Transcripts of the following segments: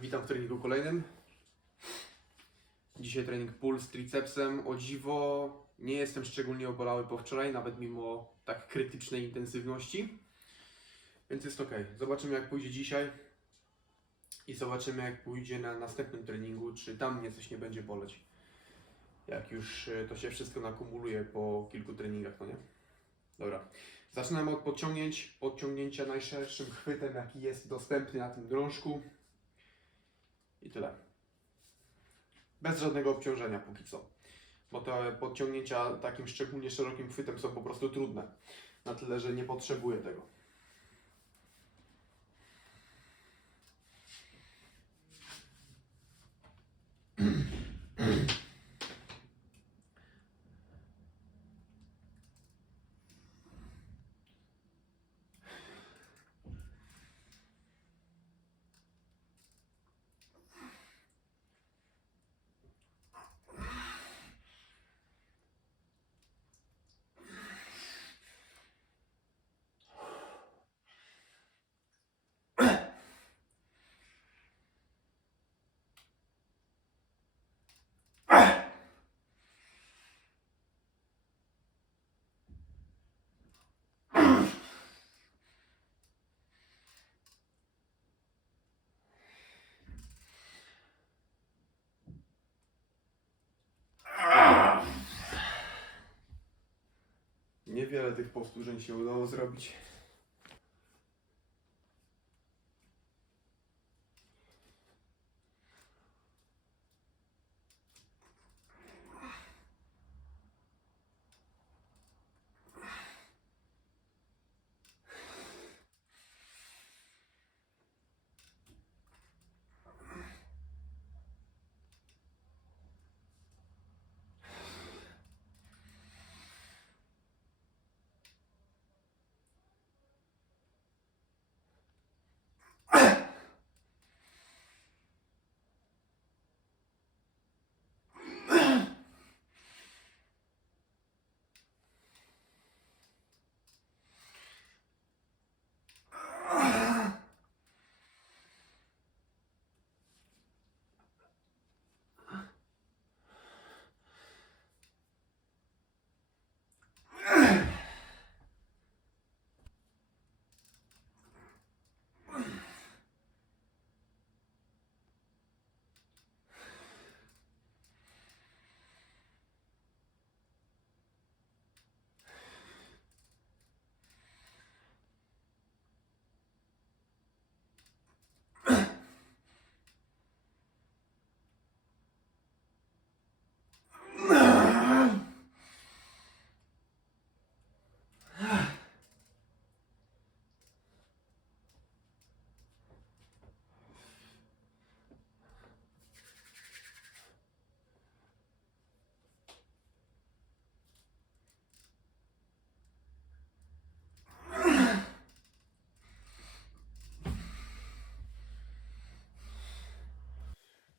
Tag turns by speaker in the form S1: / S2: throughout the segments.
S1: Witam w treningu kolejnym. Dzisiaj trening pull z tricepsem. O dziwo, nie jestem szczególnie obolały po wczoraj, nawet mimo tak krytycznej intensywności. Więc jest ok. Zobaczymy jak pójdzie dzisiaj. I zobaczymy jak pójdzie na następnym treningu, czy tam mnie coś nie będzie boleć. Jak już e, to się wszystko nakumuluje po kilku treningach, no nie? Dobra. Zaczynamy od podciągnięć. Podciągnięcia najszerszym chwytem, jaki jest dostępny na tym drążku. I tyle. Bez żadnego obciążenia póki co. Bo te podciągnięcia takim szczególnie szerokim chwytem są po prostu trudne. Na tyle, że nie potrzebuję tego. Niewiele tych powtórzeń się udało zrobić.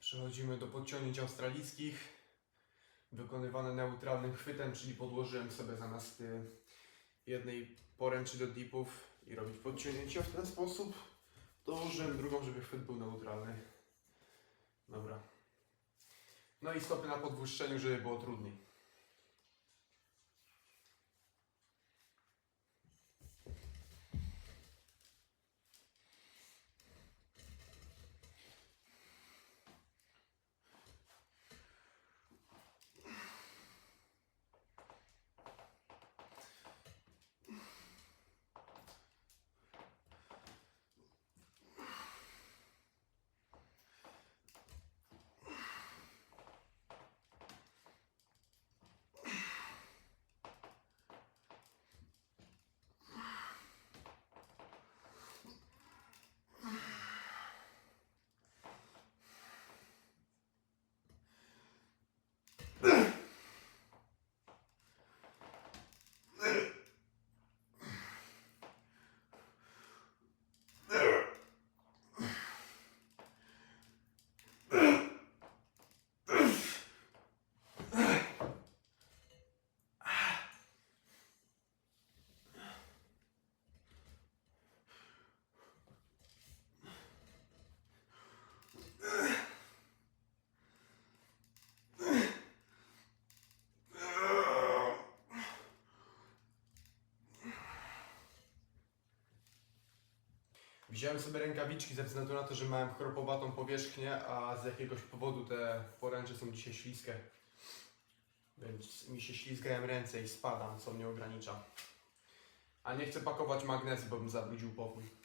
S1: Przechodzimy do podciągnięć australijskich, wykonywane neutralnym chwytem, czyli podłożyłem sobie zamiast y, jednej poręczy do dipów i robić podciągnięcia w ten sposób. Dołożyłem drugą, żeby chwyt był neutralny. Dobra. No i stopy na podwyższeniu, żeby było trudniej. Wziąłem sobie rękawiczki ze względu na to, że miałem chropowatą powierzchnię, a z jakiegoś powodu te poręcze są dzisiaj śliskie. Więc mi się ślizgają ręce i spadam, co mnie ogranicza. A nie chcę pakować magnesu, bo bym zabrudził pokój.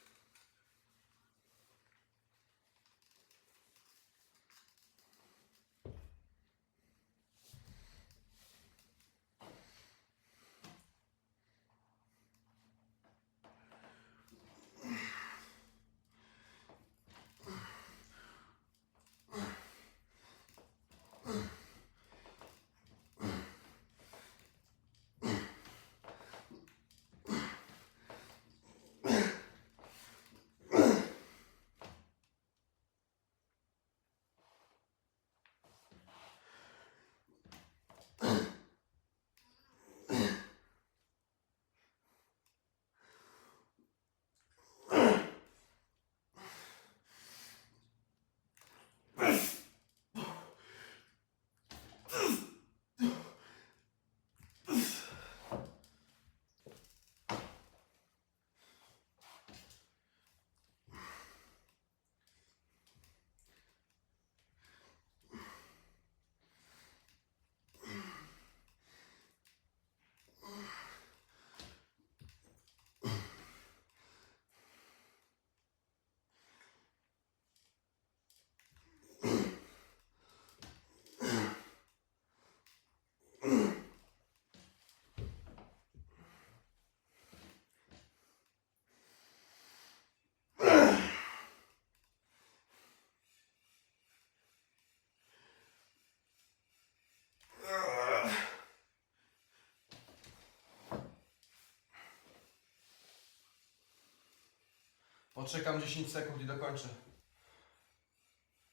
S1: Poczekam 10 sekund i dokończę.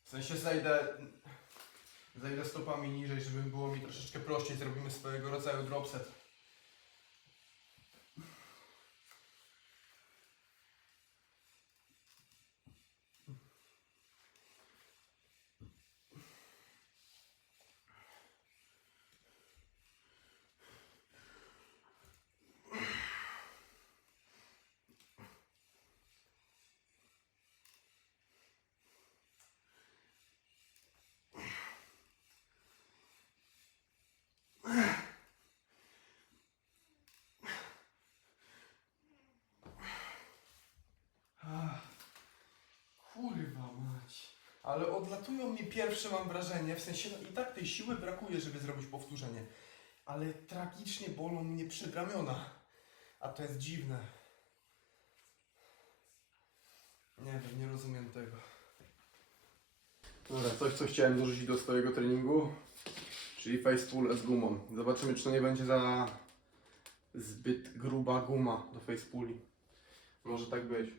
S1: W sensie zejdę, zejdę stopami niżej, żeby było mi troszeczkę prościej. Zrobimy swojego rodzaju dropset. Ale odlatują mi pierwsze, mam wrażenie, w sensie no i tak tej siły brakuje, żeby zrobić powtórzenie. Ale tragicznie bolą mnie przedramiona. A to jest dziwne. Nie wiem, nie rozumiem tego. Dobra, coś co chciałem dorzucić do swojego treningu, czyli face pull z gumą. Zobaczymy czy to nie będzie za zbyt gruba guma do face pulli. Może tak być.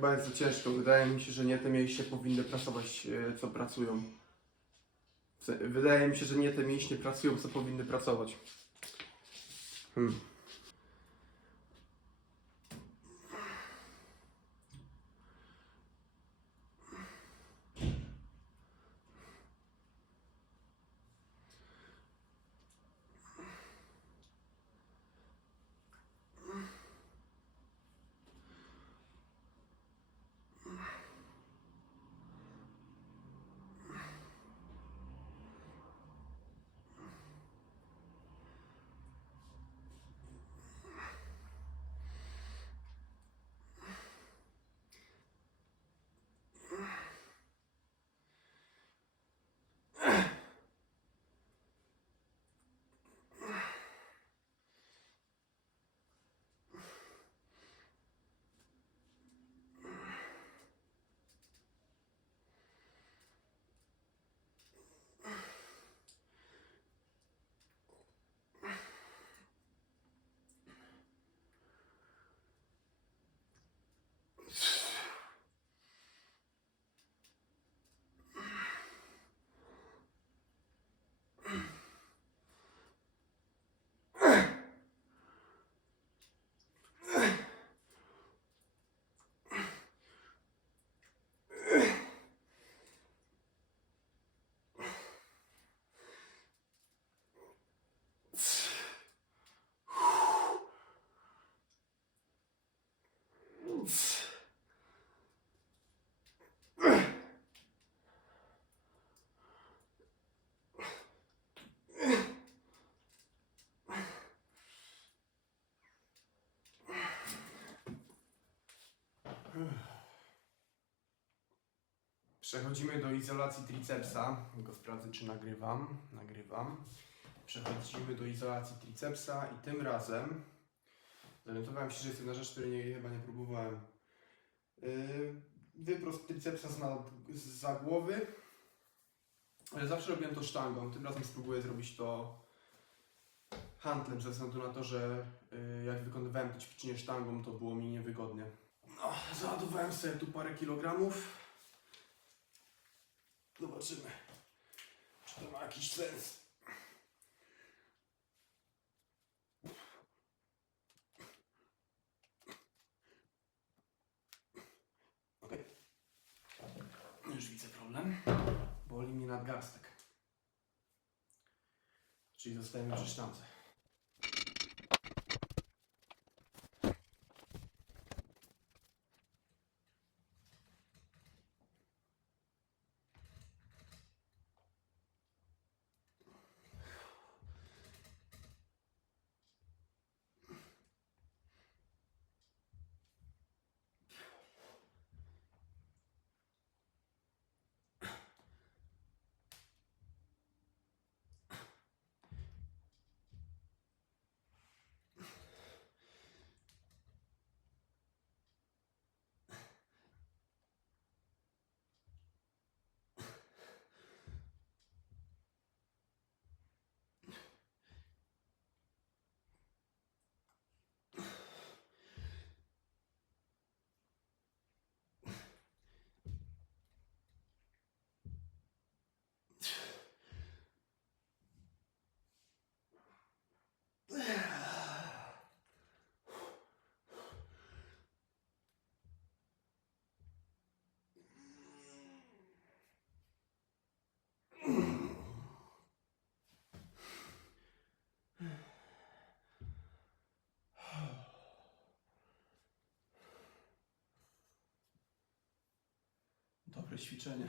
S1: Chyba jest za ciężko. Wydaje mi się, że nie te mięśnie powinny pracować, e, co pracują. Wydaje mi się, że nie te mięśnie pracują, co powinny pracować. Hmm. Przechodzimy do izolacji tricepsa. Go sprawdzę, czy nagrywam. Nagrywam. Przechodzimy do izolacji tricepsa i tym razem zorientowałem się, że jest jedna rzecz, której nie, chyba nie próbowałem. Yy, wyprost tricepsa z, za głowy. Ale zawsze robiłem to sztangą. Tym razem spróbuję zrobić to handlem, ze względu na to, że yy, jak wykonywałem to ćwiczenie sztangą, to było mi niewygodnie. No, załadowałem sobie tu parę kilogramów. Zobaczymy, czy to ma jakiś sens. Okej. Już widzę problem. Boli mnie nadgarstek. Czyli zostajemy przy sztance. Dobre ćwiczenie.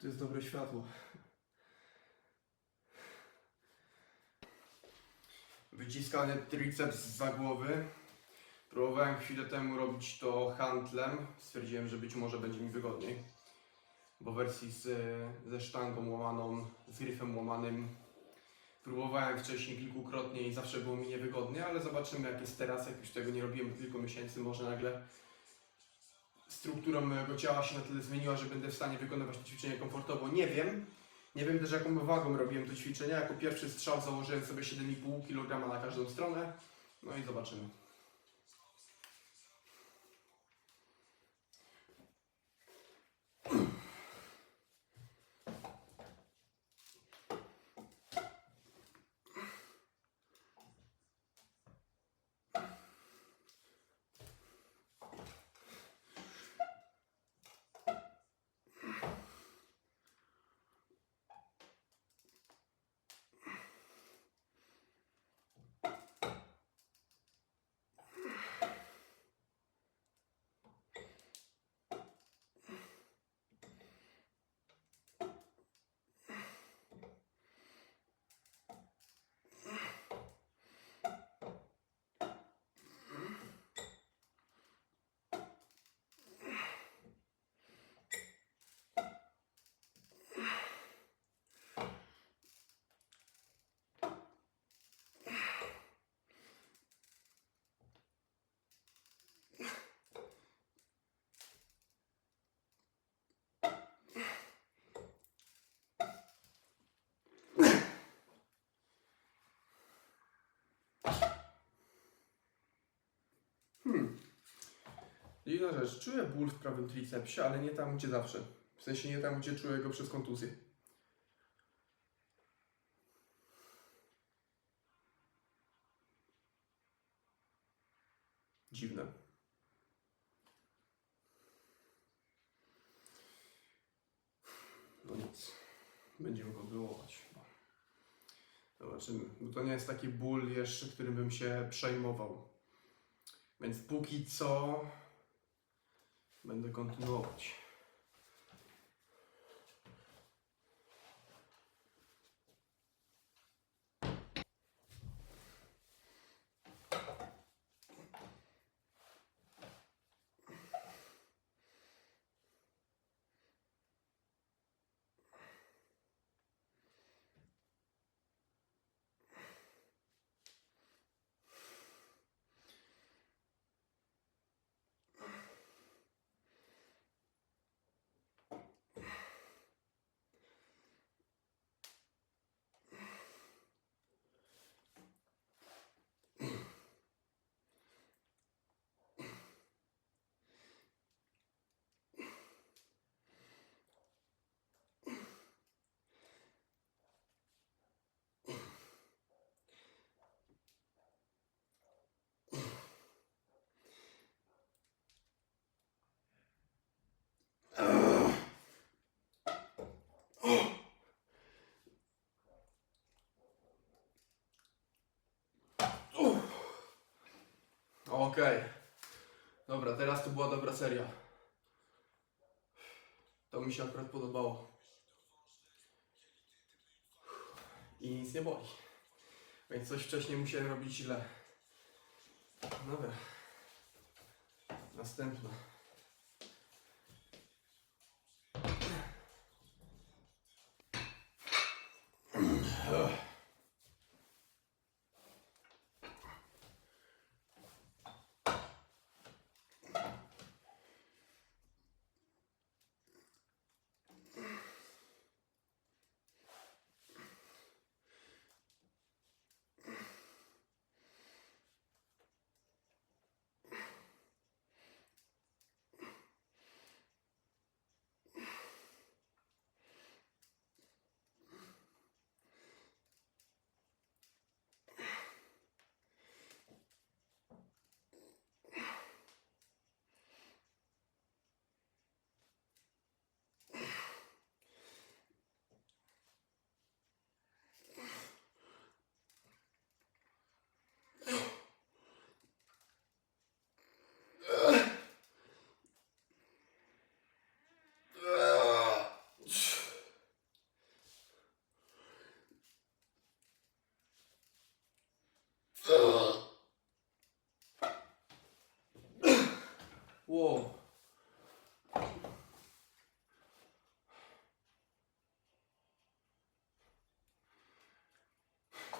S1: To jest dobre światło. Wyciskanie triceps za głowy. Próbowałem chwilę temu robić to handlem. Stwierdziłem, że być może będzie mi wygodniej. Bo w wersji z, ze sztangą łamaną, z gryfem łamanym próbowałem wcześniej kilkukrotnie i zawsze było mi niewygodnie, ale zobaczymy jak jest teraz, jak już tego nie robiłem kilku miesięcy, może nagle struktura mojego ciała się na tyle zmieniła, że będę w stanie wykonywać to ćwiczenie komfortowo. Nie wiem. Nie wiem też jaką wagą robiłem to ćwiczenie. Jako pierwszy strzał założyłem sobie 7,5 kg na każdą stronę. No i zobaczymy. Hmm. Jedna rzecz, czuję ból w prawym tricepsie, ale nie tam, gdzie zawsze. W sensie nie tam, gdzie czuję go przez kontuzję. Dziwne. No nic. Będziemy kontynuować. Zobaczymy. Bo to nie jest taki ból jeszcze, którym bym się przejmował. Więc póki co będę kontynuować. Okej. Dobra, teraz to była dobra seria. To mi się akurat podobało. I nic nie boli. Więc coś wcześniej musiałem robić źle. Dobra. Następna.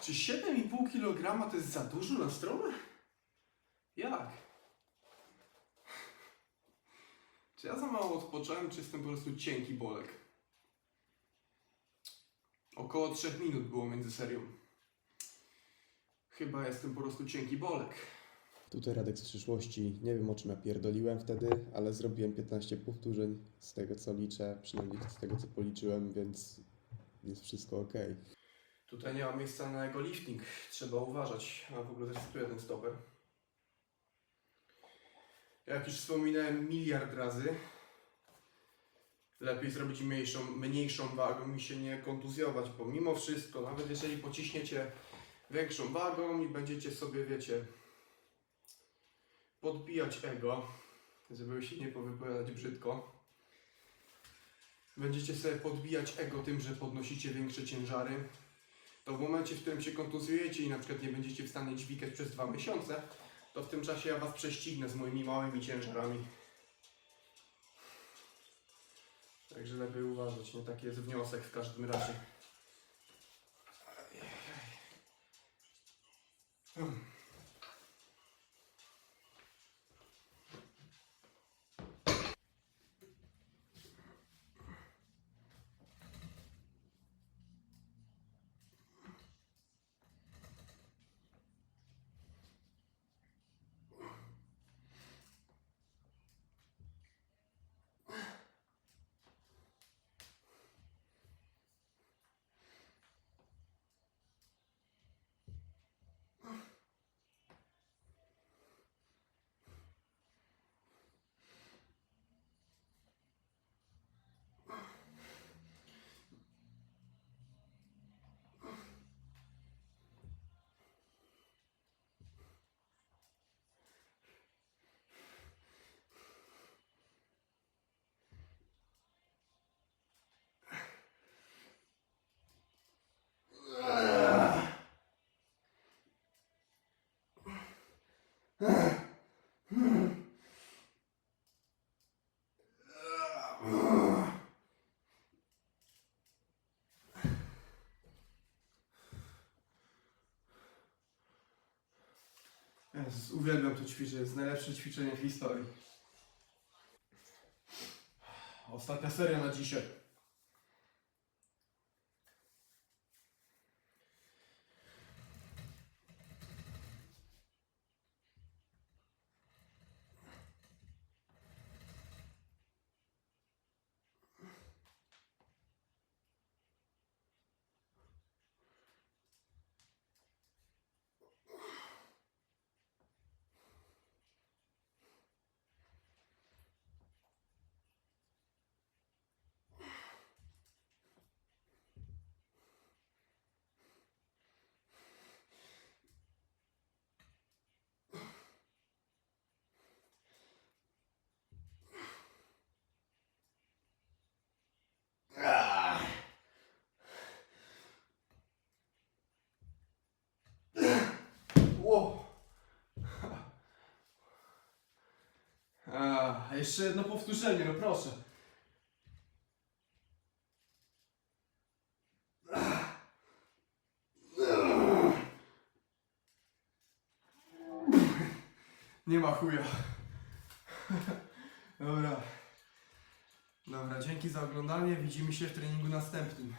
S1: Czy 7,5 kg to jest za dużo na stronę? Jak? Czy ja za mało odpocząłem, czy jestem po prostu cienki bolek? Około 3 minut było między serią. Chyba jestem po prostu cienki bolek.
S2: Tutaj Radek z przyszłości. Nie wiem o czym ja pierdoliłem wtedy, ale zrobiłem 15 powtórzeń z tego co liczę, przynajmniej z tego co policzyłem, więc jest wszystko ok.
S1: Tutaj nie ma miejsca na jego lifting. Trzeba uważać. A w ogóle zrecytuję ten stoper. Jak już wspominałem miliard razy, lepiej zrobić mniejszą, mniejszą wagą i się nie kontuzjować, bo mimo wszystko, nawet jeżeli pociśniecie większą wagą i będziecie sobie, wiecie, podbijać ego, żeby się nie powypowiadać brzydko, będziecie sobie podbijać ego tym, że podnosicie większe ciężary, to w momencie, w którym się kontuzjujecie i na przykład nie będziecie w stanie dźwigać przez dwa miesiące, to w tym czasie ja Was prześcignę z moimi małymi ciężarami. Także lepiej uważać, nie? Taki jest wniosek w każdym razie. Hmm. Jezus, uwielbiam to ćwiczenie, jest najlepsze ćwiczenie w historii. Ostatnia seria na dzisiaj. Jeszcze jedno powtórzenie, no proszę. Nie ma chuja. Dobra. Dobra, dzięki za oglądanie. Widzimy się w treningu następnym.